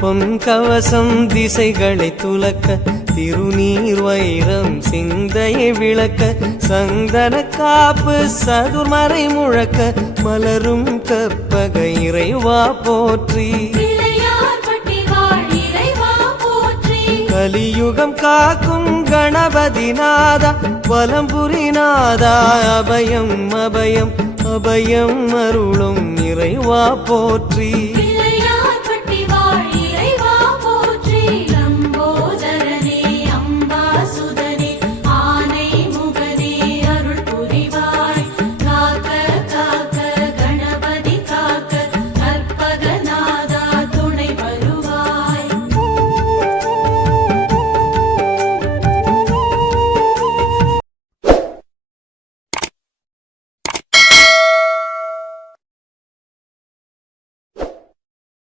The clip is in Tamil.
பொன் கவசம் திசைகளை துலக்க திருநீர் வைரம் சிந்தையை விளக்க சந்தன காப்பு சதுர்மறை முழக்க மலரும் கற்பக இறைவா போற்றி கலியுகம் காக்கும் கணபதிநாதா வலம்புரிநாதா அபயம் அபயம் அபயம் அருளும் இறைவா போற்றி